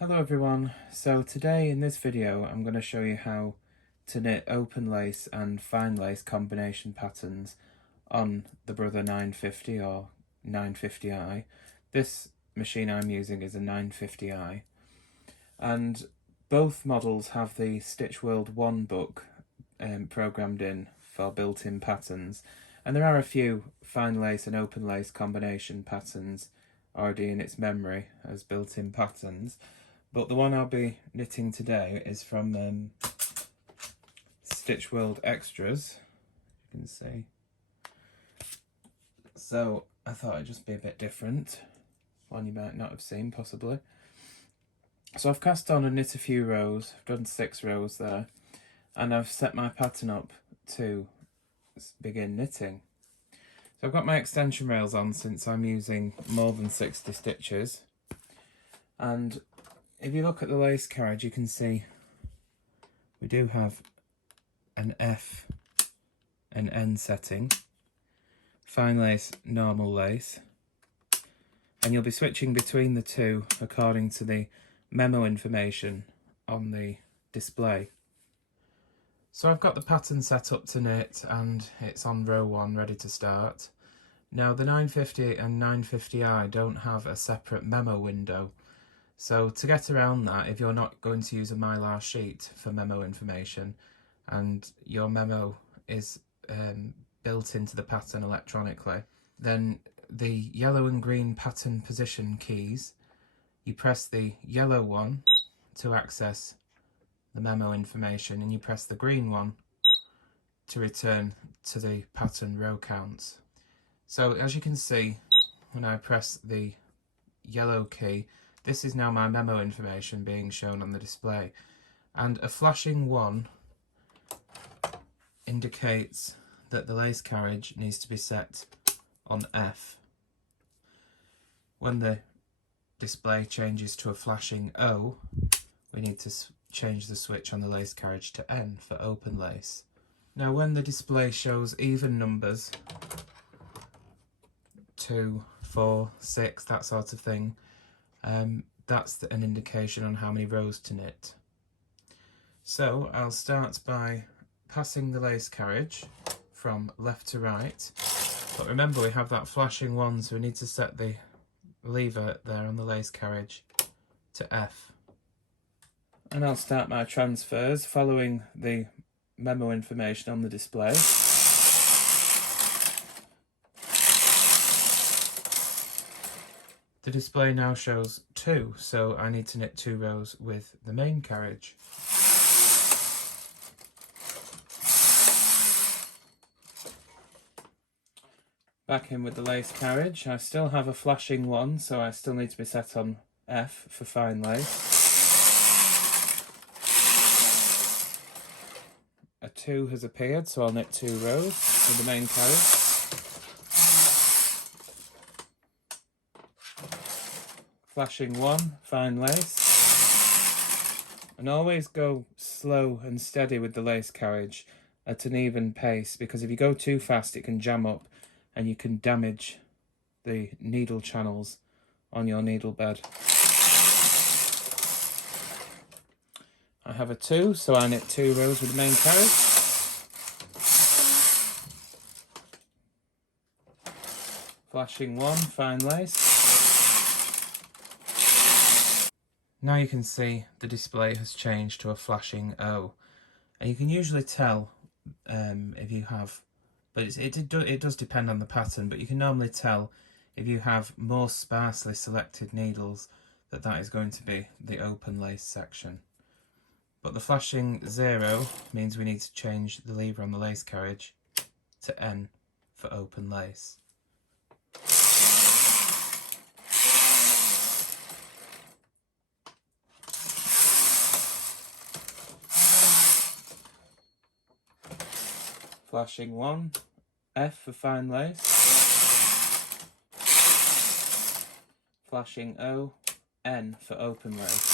Hello everyone, so today in this video I'm going to show you how to knit open lace and fine lace combination patterns on the Brother 950 or 950i. This machine I'm using is a 950i, and both models have the Stitch World 1 book programmed in for built-in patterns, and there are a few fine lace and open lace combination patterns already in its memory as built-in patterns. But the one I'll be knitting today is from Stitch World Extras, you can see. So I thought it'd just be a bit different, one you might not have seen possibly. So I've cast on and knit a few rows, I've done 6 rows there, and I've set my pattern up to begin knitting. So I've got my extension rails on since I'm using more than 60 stitches, and if you look at the lace carriage, you can see we do have an F and N setting, fine lace, normal lace, and you'll be switching between the two according to the memo information on the display. So I've got the pattern set up to knit and it's on row 1 ready to start. Now the 950 and 950i don't have a separate memo window. So to get around that, if you're not going to use a Mylar sheet for memo information and your memo is built into the pattern electronically, then the yellow and green pattern position keys, you press the yellow one to access the memo information and you press the green one to return to the pattern row counts. So as you can see, when I press the yellow key, this is now my memo information being shown on the display, and a flashing 1 indicates that the lace carriage needs to be set on F. When the display changes to a flashing O, we need to change the switch on the lace carriage to N for open lace. Now when the display shows even numbers, 2, 4, 6, that sort of thing, that's an indication on how many rows to knit. So I'll start by passing the lace carriage from left to right, but remember we have that flashing 1, so we need to set the lever there on the lace carriage to F. And I'll start my transfers following the memo information on the display. The display now shows 2, so I need to knit 2 rows with the main carriage. Back in with the lace carriage. I still have a flashing 1, so I still need to be set on F for fine lace. A 2 has appeared, so I'll knit 2 rows with the main carriage. Flashing 1, fine lace, and always go slow and steady with the lace carriage at an even pace, because if you go too fast it can jam up and you can damage the needle channels on your needle bed. I have a 2, so I knit 2 rows with the main carriage. Flashing 1, fine lace. Now you can see the display has changed to a flashing O, and you can usually tell if you have, but it does depend on the pattern, but you can normally tell if you have more sparsely selected needles that is going to be the open lace section. But the flashing 0 means we need to change the lever on the lace carriage to N for open lace. Flashing 1, F for fine lace. Flashing O, N for open lace.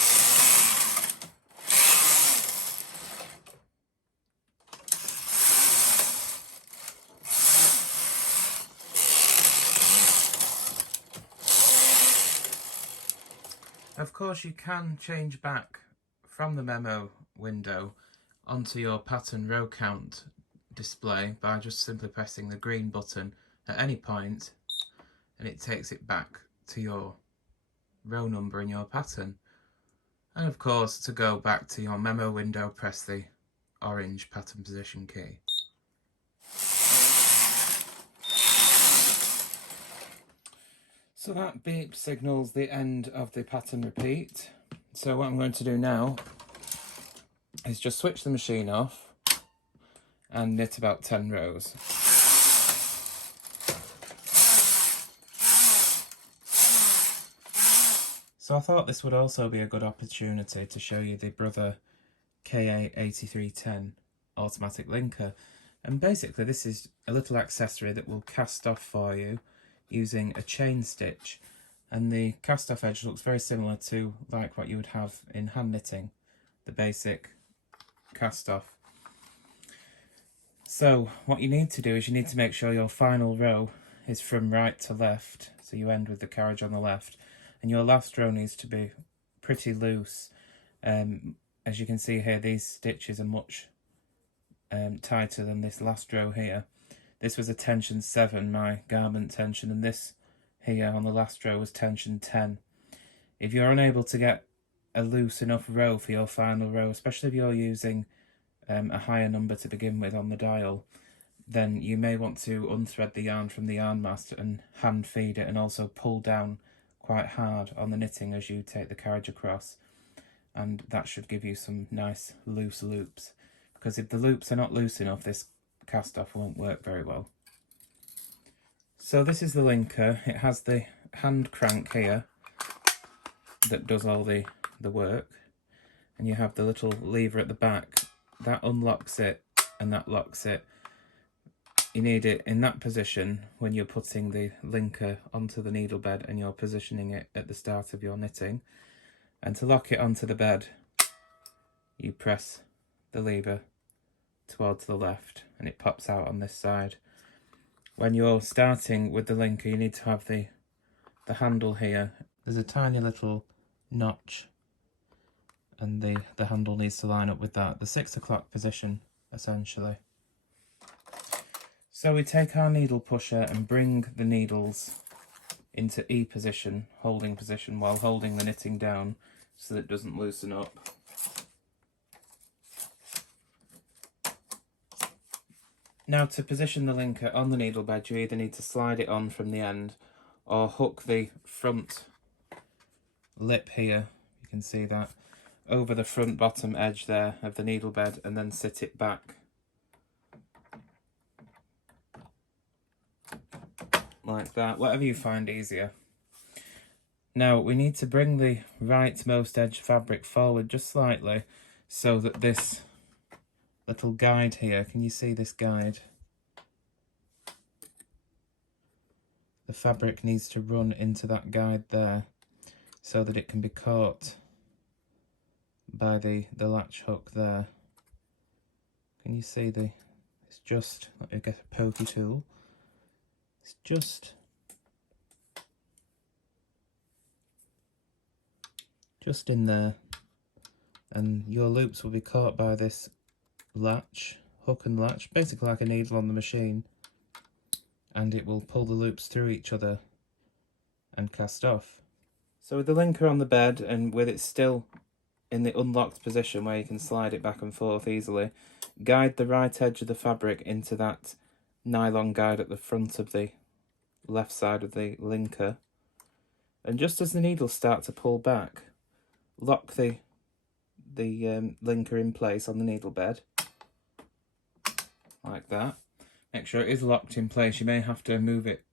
Of course you can change back from the memo window onto your pattern row count display by just simply pressing the green button at any point, and it takes it back to your row number in your pattern. And of course, to go back to your memo window, press the orange pattern position key. So that beep signals the end of the pattern repeat. So what I'm going to do now is just switch the machine off and knit about 10 rows. So I thought this would also be a good opportunity to show you the Brother KA-8310 automatic linker. And basically this is a little accessory that will cast off for you using a chain stitch, and the cast off edge looks very similar to like what you would have in hand knitting, the basic cast off. So what you need to do is you need to make sure your final row is from right to left, so you end with the carriage on the left, and your last row needs to be pretty loose. As you can see here, these stitches are much tighter than this last row here. This was a tension 7, my garment tension, and this here on the last row was tension 10. If you're unable to get a loose enough row for your final row, especially if you're using a higher number to begin with on the dial, then you may want to unthread the yarn from the yarn mast and hand feed it, and also pull down quite hard on the knitting as you take the carriage across, and that should give you some nice loose loops, because if the loops are not loose enough, this cast off won't work very well. So this is the linker. It has the hand crank here that does all the work, and you have the little lever at the back that unlocks it and that locks it. You need it in that position when you're putting the linker onto the needle bed and you're positioning it at the start of your knitting. And to lock it onto the bed, you press the lever towards the left and it pops out on this side. When you're starting with the linker, you need to have the handle here. There's a tiny little notch, and the handle needs to line up with that, the 6 o'clock position essentially. So we take our needle pusher and bring the needles into E position, holding position, while holding the knitting down so that it doesn't loosen up. Now to position the linker on the needle bed, you either need to slide it on from the end or hook the front lip here, you can see that, over the front bottom edge there of the needle bed, and then sit it back like that, whatever you find easier. Now we need to bring the rightmost edge fabric forward just slightly so that this little guide here, can you see this guide? The fabric needs to run into that guide there so that it can be caught by the latch hook there. Can you see it's just, let me get a pokey tool. It's just in there, and your loops will be caught by this latch, hook and latch, basically like a needle on the machine, and it will pull the loops through each other and cast off. So with the linker on the bed and with it still in the unlocked position where you can slide it back and forth easily, guide the right edge of the fabric into that nylon guide at the front of the left side of the linker, and just as the needles start to pull back, lock the linker in place on the needle bed like that. Make sure it is locked in place. You may have to move it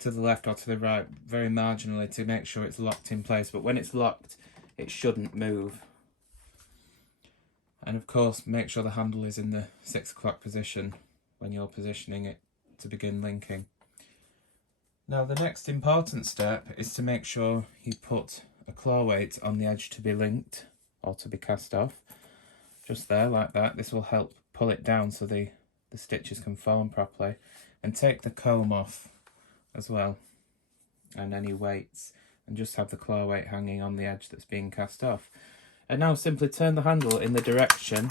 to the left or to the right very marginally to make sure it's locked in place, but when it's locked it shouldn't move. And of course make sure the handle is in the 6 o'clock position when you're positioning it to begin linking. Now the next important step is to make sure you put a claw weight on the edge to be linked or to be cast off, just there like that. This will help pull it down so the stitches can form properly, and take the comb off as well and any weights. and just have the claw weight hanging on the edge that's being cast off. And now simply turn the handle in the direction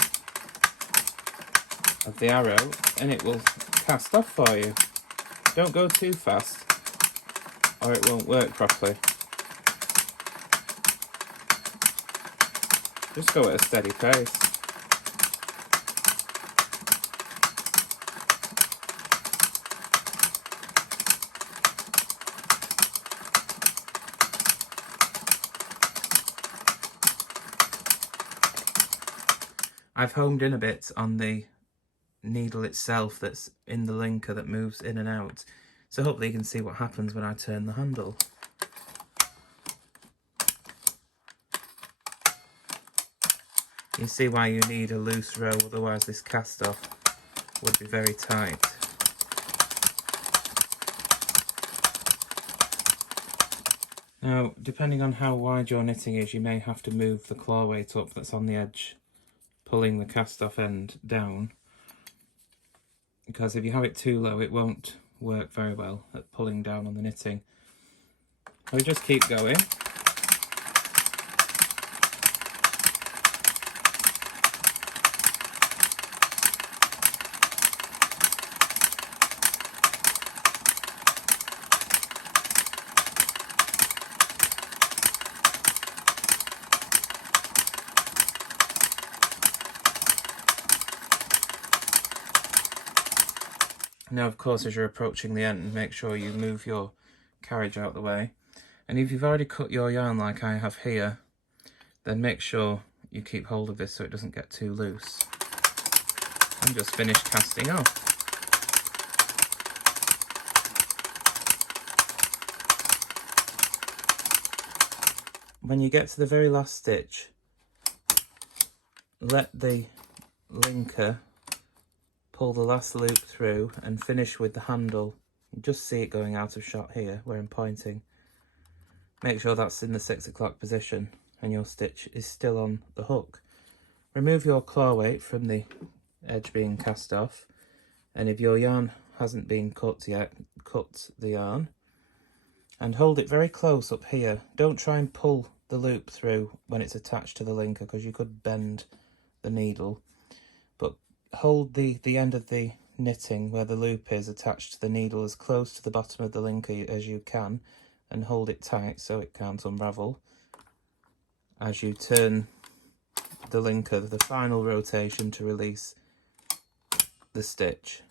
of the arrow and it will cast off for you. Don't go too fast or it won't work properly. Just go at a steady pace. I've homed in a bit on the needle itself that's in the linker that moves in and out, so hopefully you can see what happens when I turn the handle. You see why you need a loose row, otherwise this cast off would be very tight. Now, depending on how wide your knitting is, you may have to move the claw weight up that's on the edge, pulling the cast off end down, because if you have it too low it won't work very well at pulling down on the knitting. So just keep going. Now, of course, as you're approaching the end, make sure you move your carriage out the way. And if you've already cut your yarn like I have here, then make sure you keep hold of this so it doesn't get too loose. And just finish casting off. When you get to the very last stitch, let the linker pull the last loop through and finish with the handle. You just see it going out of shot here where I'm pointing. Make sure that's in the 6 o'clock position and your stitch is still on the hook. Remove your claw weight from the edge being cast off, and if your yarn hasn't been cut yet, cut the yarn and hold it very close up here. Don't try and pull the loop through when it's attached to the linker because you could bend the needle, but hold the end of the knitting where the loop is attached to the needle as close to the bottom of the linker as you can and hold it tight so it can't unravel as you turn the linker, the final rotation, to release the stitch.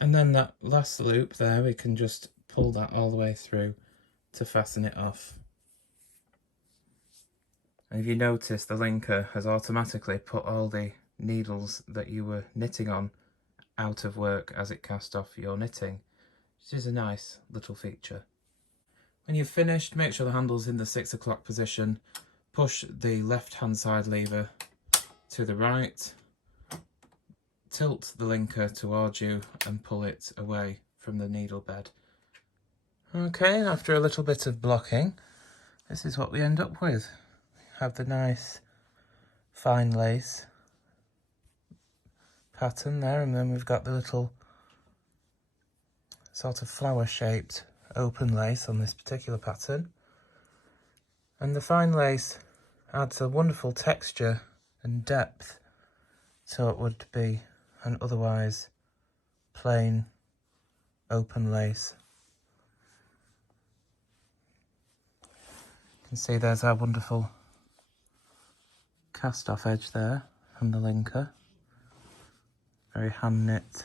And then that last loop there, we can just pull that all the way through to fasten it off. And if you notice, the linker has automatically put all the needles that you were knitting on out of work as it cast off your knitting, which is a nice little feature. When you've finished, make sure the handle's in the 6 o'clock position. Push the left hand side lever to the right, tilt the linker towards you and pull it away from the needle bed. Okay, after a little bit of blocking, this is what we end up with. Have the nice fine lace pattern there, and then we've got the little sort of flower shaped open lace on this particular pattern, and the fine lace adds a wonderful texture and depth to what would be an otherwise plain open lace. You can see there's our wonderful cast off edge there from the linker, very hand knit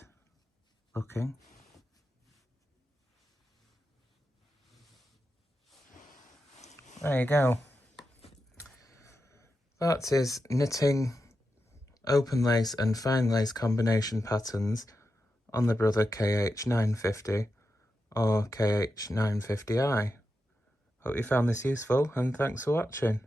looking. There you go. That is knitting open lace and fine lace combination patterns on the Brother KH-950 or KH-950i. Hope you found this useful and thanks for watching.